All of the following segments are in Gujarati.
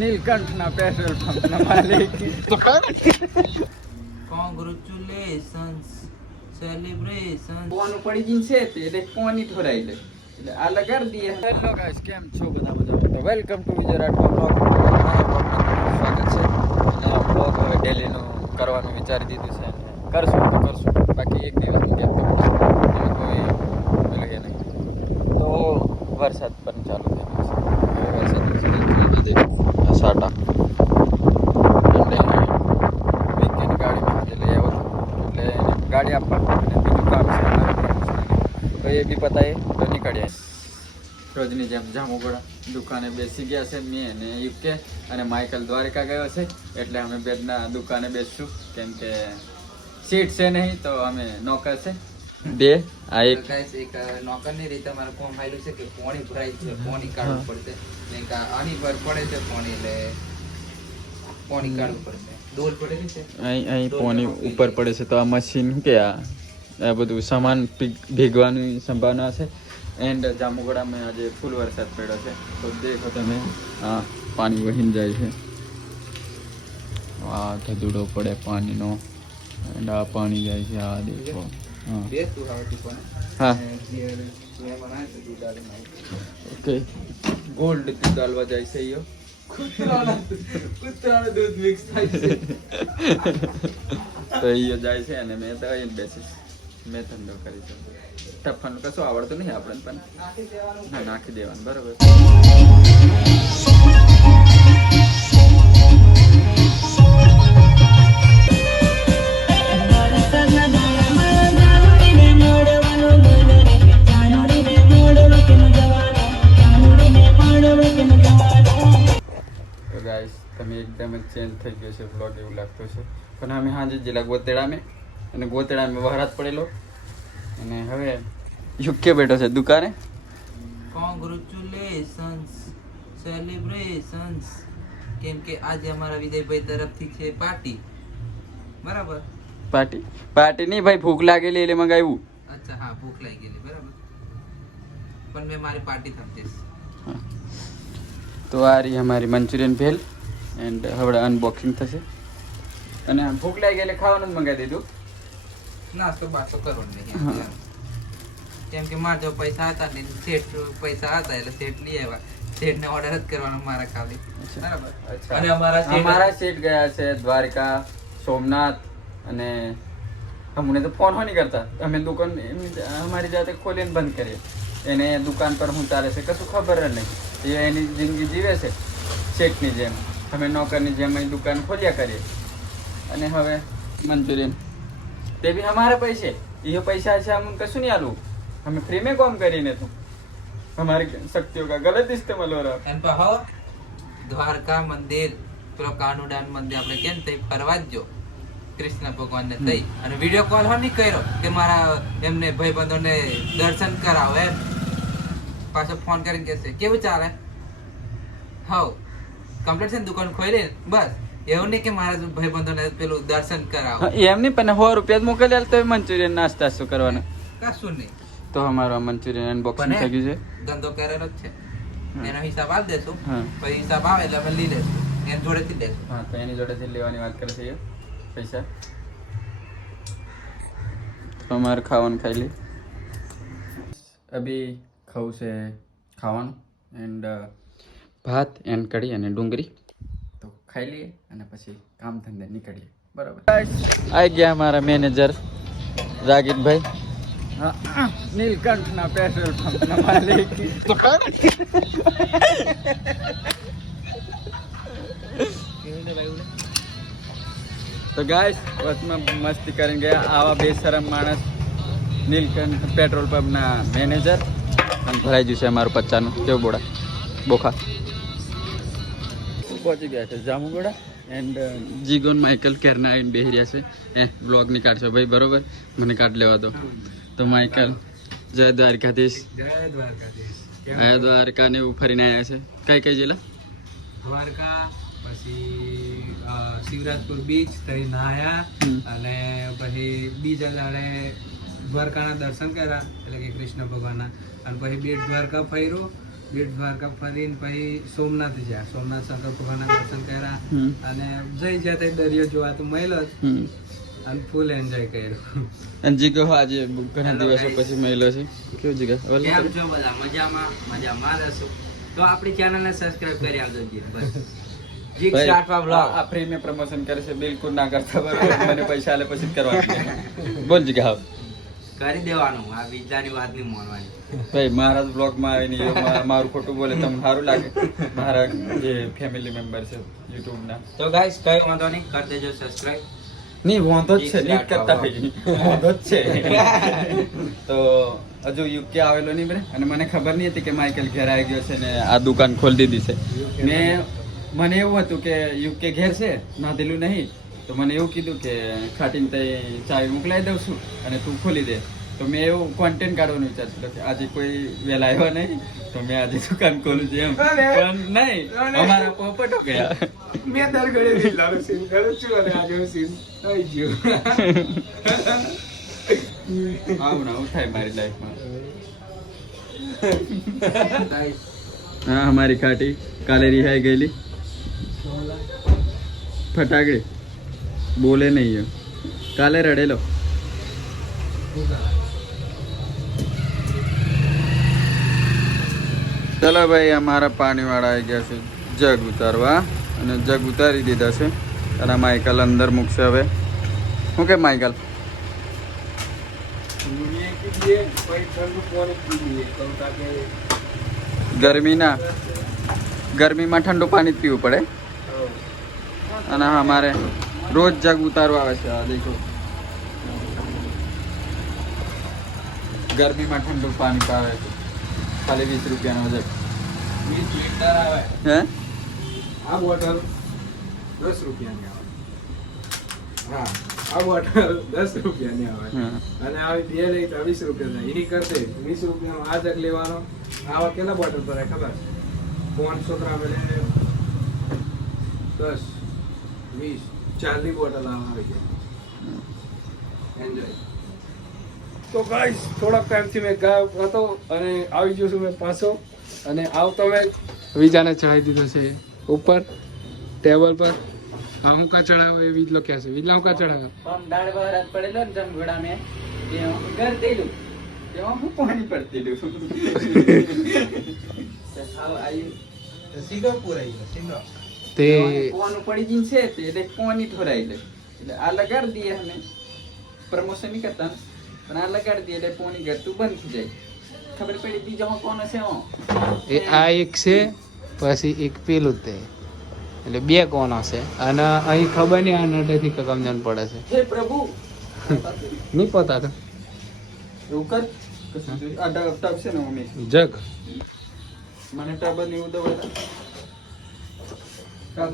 નીલકંઠના પેટ્રોલ પંપના માલિક. Congratulations celebration. પોવાનું પડી ગયું છે તે એટલે પોની ઠોરાઈ લે એટલે આ લગાડી દઈએ. હેલો ગાઈસ, કેમ છો બધા મજામાં? તો welcome to Vijay Rathwa blog. સ્વાગત છે. અને આ બ્લોગ હવે ડેલીનું કરવાનું વિચારી દીધું છે. કરશું તો કરશું, બાકી એક દિવસ કેમ તો કોઈ પેલું એ નહીં. તો વરસાદ પણ ચાલુ થઈ ગયો છે. વરસાદ સાટા વીકેન્ડ ગાડીમાં આજે લઈ આવ્યો હતો એટલે ગાડી આપવા બીજું કામ છે તો એ બી પતાય તો નીકળ્યા. રોજની જેમ જામુગોડા દુકાને બેસી ગયા છે. મેં અને યુકે અને માઇકલ દ્વારકા ગયો છે એટલે અમે બેડના દુકાને બેસશું, કેમ કે સીટ છે નહીં તો અમે નોકર છે બે. આ એક નોકરની રીતે મારે કોમ આવેલું છે કે પોણી ભરાય છે, પોણી કાઢવું પડશે. આની પર પડે છે પોણી એટલે પોણી કાઢવું પડશે. ડોલ પડેલી છે અહીં પોણી ઉપર પડે છે તો આ મશીન કે આ બધું સામાન ભીગવાની સંભાવના છે. એન્ડ જામુગોડામાં આજે ફૂલ વરસાદ પડ્યો છે તો દેખો તમે, આ પાણી વહીને જાય છે. આ ધધુડો પડે પાણીનો એન્ડ આ પાણી જાય છે. આ દેખો. હા ઓકે, ગોલ્ડ દૂધ ડાલવા જાય છે. યો કૂતરાનું દૂધ મિક્સ થાય છે તો એ જાય છે અને મેં તો અહીં બેસીશ. મેં ધંધો કરી છે. ટફવાનું કશું આવડતું નહીં આપણે પણ હા નાખી દેવાનું બરોબર. ગાઈસ તમે એકદમ જ ચેન્જ થઈ ગયો છે વ્લોગ એવું લાગતું છે, પણ અમે હાજે જિલ્લા ગોતેડામાં અને ગોતેડામાં વહરાત પડેલો અને હવે યુકે બેઠો છે દુકાને. કોંગ્રેચ્યુલેશન્સ સેલિબ્રેશન્સ, કેમ કે આજે અમારા વિજયભાઈ તરફથી છે પાર્ટી. બરાબર? પાર્ટી નહીં ભાઈ, ભૂખ લાગેલી એટલે મંગાવ્યું. અચ્છા હા, ભૂખ લાગી ગયેલી બરાબર, પણ મેં મારી પાર્ટી સમજીશ. તો આ રહી અમારી મંચુરિયન ભેલ એન્ડ હવે અનબોક્સિંગ થશે. અને ભૂખ લાગી ગઈ એટલે ખાવાનું જ મંગાવી દીધું. નાસ્તો બાસ્તો કરવો નહીં, કેમ કે મારા જો પૈસા હતા ને સેટ પૈસા હતા એટલે સેટ લઈ આવ્યા. સેટ ને ઓર્ડર જ કરવાનો મારા ખાલી. બરાબર? અને અમારા સેટ ગયા છે દ્વારકા, સોમનાથ અને અમને તો ફોન હો નહીં કરતા. અમે દુકાન અમારી જાતે ખોલીને બંધ કરીએ. એને દુકાન પર શું ચાલે છે કશું ખબર જ નહીં. એ એની જિંદગી જીવે છે શેઠની જેમ, અમે નોકરની જેમ અહીં દુકાન ખોલ્યા કરીએ. અને હવે મંચુરિયન તે બી અમારા પૈસે, એ પૈસા છે અમને કશું નહીં આલું. અમે ફ્રી में काम કરીને તું हमारी शक्तियों का गलत इस्तेमाल हो रहा है. એન પાહો દ્વારકા મંદિર પેલો કાનુડાન મંદિર આપણે કેમ થઈ ફરવા જ જો કૃષ્ણ ભગવાનને થઈ અને વિડિયો કોલ હો નહીં કર્યો કે મારા એમને ભાઈબંધોને દર્શન કરાવો એમ. પાછો ફોન કરીને કહેશે કેવું ચાલે, હાવ કમ્પ્લીટ છે ને દુકાન ખોલી બસ. એવું નહીં કે મારા ભાઈબંધોને પેલું દર્શન કરાવો એમ નહીં, પણ 100 રૂપિયા મોકલી આલ તો મંચુરિયન નાસ્તા શું કરવાના, કશું નહીં. તો અમારો મંચુરિયન અનબોક્સિંગ થઈ ગયું છે. ધંધો કરેલો જ છે, એનો હિસાબ આપ દેશું, પછી હિસાબ આવે એટલે અમે લઈ લેશું, એની જોડેથી જ લેશું. હા, તો એની જોડેથી લેવાની વાત કરે છે એ પૈસા. તો અમારે ખાવાનું ખાઈ લે. અભી ખાવું છે ખાવાનું એન્ડ ભાત એન્ડ કઢી અને ડુંગળી. તો ખાઈ લઈએ અને પછી કામ ધંધે નીકળીએ. બરાબર? આવી ગયા અમારા મેનેજર રાગીતભાઈ. હા, નીલકંઠના પેટ્રોલ પંપના માલિક. તો ગાઈસ બસમાં મસ્તી કરીને ગયા આવા બેશરમ માણસ નીલકંઠ પેટ્રોલ પંપના મેનેજર. અને ભરાઈ ગયું છે અમારું 50નું. કેવું બોડા બોખા પહોંચી ગયા છે જામુગોડા એન્ડ જીગોન માઇકલ કેરના આવીને બેસી રહ્યા છે. બ્લોગ ની કાઢશો ભાઈ બરોબર, મને કાઢ લેવા દો. તો માઇકલ જય દ્વારકાધીશ. જય દ્વારકા ને એવું ફરીને આવ્યા છે. કઈ જિલ્લા? દ્વારકા, પછી શિવરાજપુર બીચ થઈ નાયા અને પછી બીજા દાડે દ્વારકાના દર્શન કર્યા એટલે કે કૃષ્ણ ભગવાનના, અને પછી બેટ દ્વારકા ફર્યું બેટ દ્વારકા ફરીને પછી સોમનાથ ગયા. સોમનાથ શંકર ભગવાનના દર્શન કર્યા અને જઈ જ્યાં ત્યાં દરિયો જોવા તો મળ્યો જ અને ફૂલ એન્જોય કર્યો. અને જીગો આજે ઘણા દિવસો પછી મળ્યો છે. કેવું જીગા? કેમ છો બધા? મજામાં રહેશો તો આપણી ચેનલને સબસ્ક્રાઇબ કરી આવજો જી. બસ જીગ સ્ટાર્ટમાં બ્લોગ આ ફ્રી में પ્રમોશન કરે છે, બિલકુલ ના કરતા. બરાબર, મને પૈસા આલે પછી જ કરવાનું. બોલ જીગા. હા કરી દેવાનું. આ બીજાની વાત નહીં માનવાની. ભાઈ મારા બ્લોગમાં આવીને મારું ખોટું બોલે તમને સારું લાગે? મારા જે ફેમિલી મેમ્બર છે યુટ્યુબ ના, તો ગાઈસ કઈ વાંધો નહીં, કરી દેજો સબસ્ક્રાઇબ. નહીં વાંધો જ છે, નહીં કરતા ભાઈ વાંધો જ છે. તો હજુ યુકે આવેલો નહીં બરે, અને મને ખબર નહીં હતી કે માઇકલ ઘેર આવી ગયો છે ને આ દુકાન ખોલી દીધી છે. મને એવું હતું કે યુકે ઘેર છે, નાધેલું નહીં, તો મને એવું કીધું કે ખાટીને તઈ ચાવી મોકલાવી દઉં છું અને તું ખોલી દે. તો મેં એવું કોન્ટેન્ટ કાઢવાનું વિચારતો કે આજે કોઈ વહેલા આવ્યો નહીં તો મેં આજે દુકાન ખોલું છું એમ, પણ નહીં, અમારા પોપટો ગયા. મેં દર ઘડી લીલાનો સીન કરું છું અને આજે સીન થઈ ગયું. આવું ના આવું થાય મારી લાઈફમાં. ગાઈસ હા હમારી ખાટી કાલે રિહાઈ ગયેલી ફટાકડી બોલે નહીં કાલે રડેલો. ચલો ભાઈ અમારા પાણીવાળા આવી ગયા છે જગ ઉતારવા અને જગ ઉતારી દીધા છે અને માઇકલ અંદર મૂકશે હવે. શું કે માઇકલ? ગરમીમાં ઠંડુ પાણી જ પીવું પડે અને અમારે રોજ જગ ઉતારવા આવે છે. આ દેખો ગરમીમાં ઠંડુ પાણી પાવે છે, ખાલી 20 રૂપિયાનો જગ. 20 લીટર આવે. હે આ બોટલ 10 રૂપિયાની આવે. હા આ બોટલ 10 રૂપિયાની આવે અને આવી બે લઈ તો 20 રૂપિયા થાય. એની કરતે 20 રૂપિયાનો આ જગ લેવાનો. આવા કેટલા બોટલ ભરાય ખબર? 500 ગ્રામ એટલે 10 20 40 બોટલ આવી જાય. એન્જોય. તો ગાઈસ થોડાક ટાઈમથી મેં ગાયો હતો અને આવી ગયો છું મેં પાછો અને આવતો મેં વિજાને ચડાવી દીધો છે ઉપર ટેબલ પર. હું કા ચડાવો એ વિજલો ક્યાં છે? વિજલા હું કા ચડાવો? પણ દાળ બહાર પડેલો ને જમઘોડા મેં ઘર દેલું તેમાં હું પાણી પડતેલું. સીધો પૂરાઈ ગયો સીધો. તે પોવાનું પડી ગયું છે તે એટલે પોની થોરાઈ લે એટલે આ લગાડી દઈએ અમે પ્રમોશન નહીં કરતા પણ આ લગાડી દઈએ એટલે પોની ગરતું બંધ થઈ જાય. ખબર પડી બીજો કોનો છે એ આ એક છે પછી એક પેલું તે એટલે બે કોનો છે અને અહીં ખબર નહીં આ નટેથી કમજન પડે છે. હે પ્રભુ નહીં પતા તો એવું કર આ ટબ છે ને મમ્મી જગ મને ટબ ને એવું દવા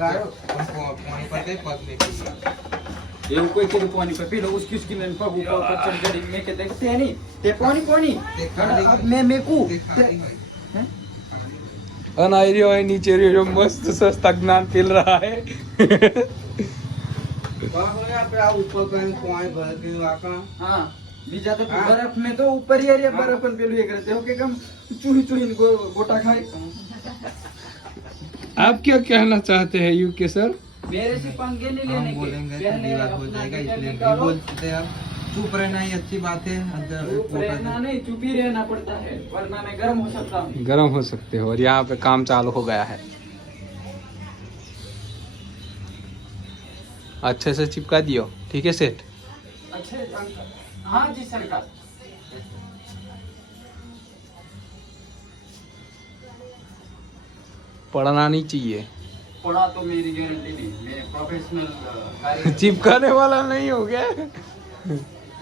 ગાયો પાણી પર કઈ પગ મેકી. એવું કોઈ કીધું પાણી પર પેલો ઉસકી ઉસકી ને પગ ઉપર પચડ કરી મેં કે દેખતે નહીં તે પાણી મેં મેકું अनायरियो है नीचे रियो मस्त सस्ता ज्ञान पिल रहा है. हाँ बीजा तो बर्फ में तो ऊपर ही है बर्फ पर पेलू एक रहते हो कि कम चूही चूही गोटा खाए. आप क्या कहना चाहते हैं यूके सर? मेरे से पंगे नहीं लेने के बोलेंगे तो पहले विवाद हो अपना जाएगा, टिकट इसलिए निकालो. नहीं बोलते आप. चुप रहना ही अच्छी बात है. चुप रहना नहीं चुप ही रहना पड़ता है वरना मैं गर्म हो सकता हूँ. गर्म हो सकते हो और यहाँ पे काम चालू हो गया है. अच्छे से चिपका दियो. ठीक है सेठ? अच्छे हाँ जी सरकार. पढ़ना नहीं चाहिए. पढ़ा तो मेरी गारंटी नहीं मैं प्रोफेशनल कार्य चिपकाने वाला नहीं हो गया.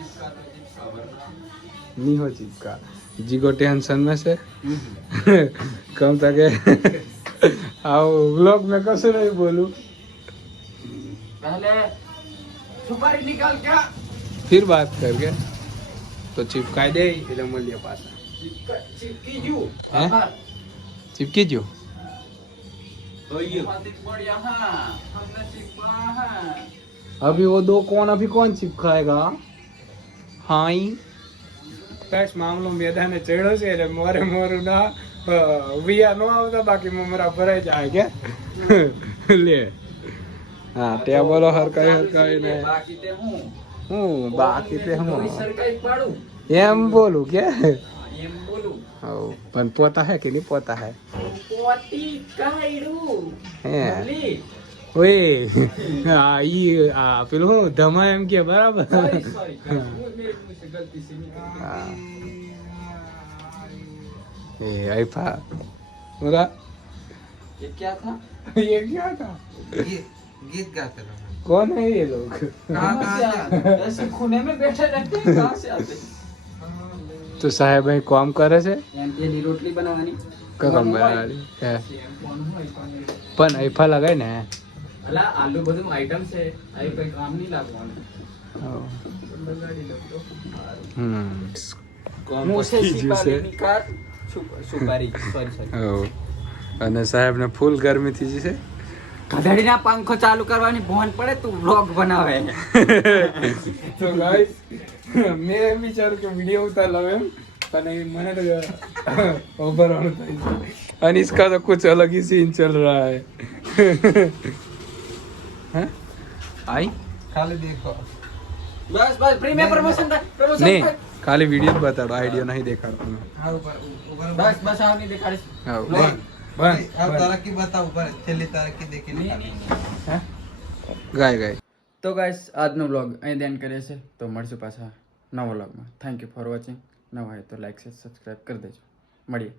इसका तो चिपका वरना नहीं हो चिपका. जी को टेंशन में से कम तक आओ व्लॉग में कैसे नहीं बोलूं. पहले सुपारी निकाल क्या फिर बात करके तो चिपकाई दे એટલે મળીએ પાછા. चिपकी जू हैं? चिपकी जो बढ़िया हाँ हमने चिपका है. अभी वो दो कौन अभी कौन चिपकाएगा? हाँ ही ગાઈસ મામલો મેદાને ચડ્યો છે એટલે મોરું ના વિયા નો આવતા બાકી મમરા ભરાઈ જાય કે લે હા ટેબલો હરકાઈ ને બાકી તે હું બાકી તે હું સરકાઈ પાડું એમ બોલું કે એમ બોલું પણ પોતા હે કે નહીં પોતા હે પોતી કાયડું હે ભલી ઓય આ પેલું હું ધમા એમ કે બરાબર સોરી मुझसे गलती से હા. એ આઈફા બોલા ये क्या था ये क्या था ગીત ગાતા હતા. कौन है ये लोग कहाँ से आते? ऐसे खूने में बैठे रहते हैं कहाँ से आते हैं? તો સાહેબ અહીં કામ કરે છે એમ પેલી રોટલી બનાવવાની કકમ બનાવી હે કોણ હોય કોણ પણ આઈફા લગાય ને અલા આલુ બધું આઈટમ છે આ કોઈ કામ નહીં લાગવાનું હા. બગાડી લો તો હમ મુસે સુપારી નિકાલ સુપારી સોરી હો. અને સાહેબ ને ફૂલ ગરમી થઈ જશે કઢાડીના પંખો ચાલુ કરવાની ભોન પડે તું વ્લોગ બનાવે તો ગાઈસ મેં એમ વિચાર્યું કે વિડીયો ઉતાર લઉં એમ પણ મને તો ઓવરऑल થઈ છે અને इसका तो कुछ अलग ही सीन चल रहा है हैं आई ખાલી દેખો બસ બસ ફ્રી में प्रमोशन नहीं खाली वीडियो बताओ आइडियो नहीं देखा હા ઉપર ઉપર બસ બસ આવ નહીં દેખાડીશ हाँ नहीं। बन આ તરક્કી બતાવ ઉપર છેલ્લી તરક્કી દેખી નહીં, નહીં, નહીં. गाय गाय તો ગાઈસ આજનો વ્લોગ અહીં ધ્યાન કરીએ છે તો મળશું પાછા નવા વ્લોગમાં થેન્ક યુ ફોર વોચિંગ નવા હોય તો લાઈક સબસ્ક્રાઈબ કરી દેજો મળીએ